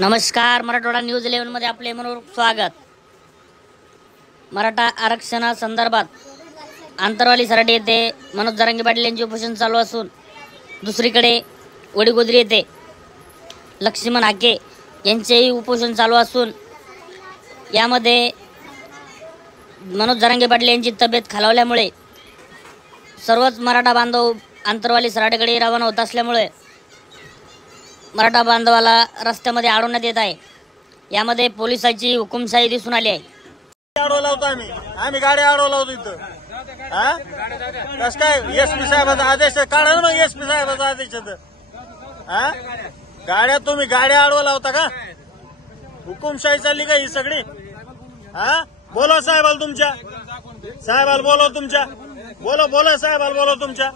नमस्कार, मराठवाडा न्यूज 11 मध्ये आपले मनपूर्वक स्वागत। मराठा आरक्षणासंदर्भात आंतरवाली सराटी येथे मनोज जरांगे पाटील यांचे उपोषण चालू असून दुसरीकडे वडीगोद्री येथे लक्ष्मण हाके यांचेही उपोषण चालू असून यामध्ये मनोज जरांगे पाटील यांची तब्येत खालावल्यामुळे सर्वच मराठा बांधव आंतरवाली सराटीकडे रवाना होत असल्यामुळे मराठा बांधवाला रस्त्यामध्ये अडवण्यात येत आहे। यामध्ये पोलिसांची हुकुमशाही दिसून आली आहे। अडवला होता आम्ही गाडी अडवला होतो इथं। कसं काय एसपी साहेबाचा आदेश काढा ना, मग एसपी साहेबाचा आदेश गाड्या तुम्ही गाड्या अडवला होता का? हुकुमशाही चालली का ही सगळी? बोला साहेबाला तुमच्या, साहेबाला बोलव तुमच्या, बोला साहेबाला बोलव तुमच्या।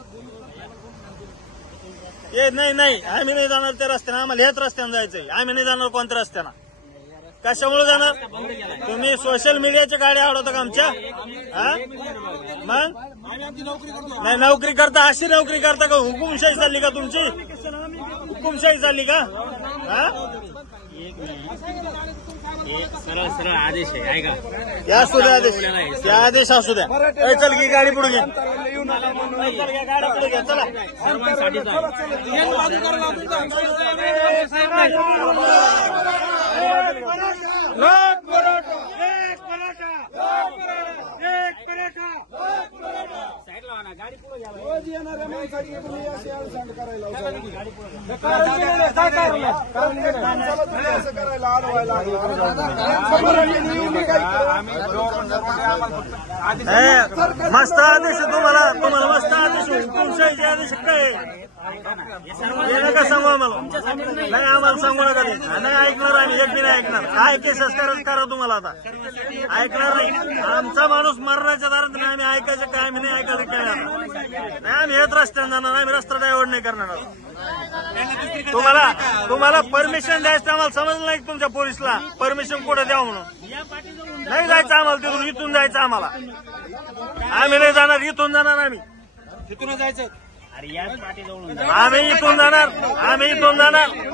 ये नाही आम्ही नाही जाणार त्या रस्त्याने, आम्हाला हेच रस्त्याने जायचंय। आम्ही नाही जाणार कोणत्या रस्त्यानं, कशामुळे जाणार? तुम्ही सोशल मीडियाच्या गाड्या अडवता का आमच्या? मग नाही नोकरी करता, अशी नोकरी करता का? हुकुमशाही चालली का तुमची? हुकुमशाही चालली का? सरळ सरळ आदेश आहे, ऐका। या असू द्या आदेश, त्या आदेश असू द्या। चल की गाडी पुढे घे, गाडी पुढे घे, चला। सर्वांसाठी मस्त आदेश तुम्हाला मस्त आदेश, हुकुमशाहीचे आदेश काय नका सांगू आम्हाला, नाही आम्हाला सांगू नका। नाही ऐकणार आम्ही, एक बी नाही ऐकणार। काय केसेस करा तुम्हाला आता, ऐकणार नाही। आमचा माणूस मरणाच्या दारात नाही, आम्ही ऐकायचं काय? आम्ही नाही ऐकायचं काय? नाही आम्ही हेच रस्त्याने जाणार, आम्ही रस्ता डायव्हर्ट नाही करणार। तुम्हाला परमिशन द्यायचं आम्हाला समजलं नाही तुमच्या पोलिसला परमिशन कुठे द्यावं म्हणून? नाही जायचं आम्हाला तिथून, इथून जायचं आम्हाला। आम्ही नाही जाणार, इथून जाणार आम्ही, तिथून जायचं। आम्ही इथून जाणार,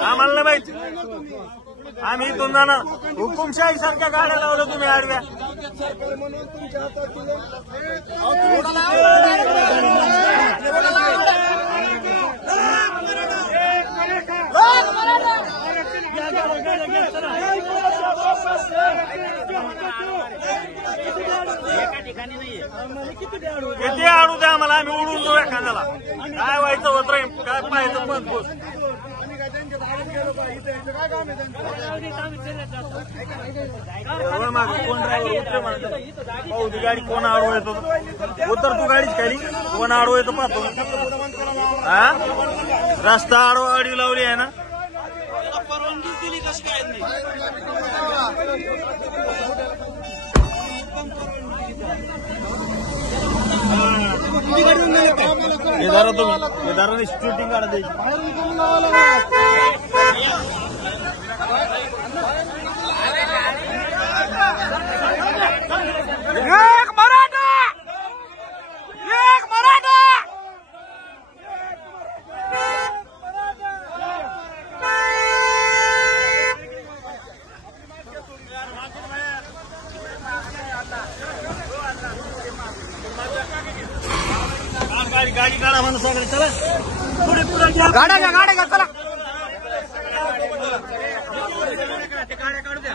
आम्हाला नाही माहिती, आम्ही इथून जाणार। हुकुमशाही सारख्या गाड्या लावल्या तुम्ही आडव्या। किती अडू द्या आम्हाला, आम्ही उडून जाऊ एखाद्याला। काय व्हायचं होत रे, काय पाहायचं पण बोस। कोण ड्रायव्हर उतरे म्हणतात, पाहू ती गाडी कोण आडवं येतो, उतर तू गाडीच खाली, कोण आडवं येतो पाहतो। रस्ता आडवा अडी लावली आहे ना, परवानगी दिली कशी काय नाही? तुम्ही शूटिंग काढा द्यायची। गाडी काढा म्हणून सगळं, चला पुढे गाड्या घ्या चला। गाड्या काढू द्या।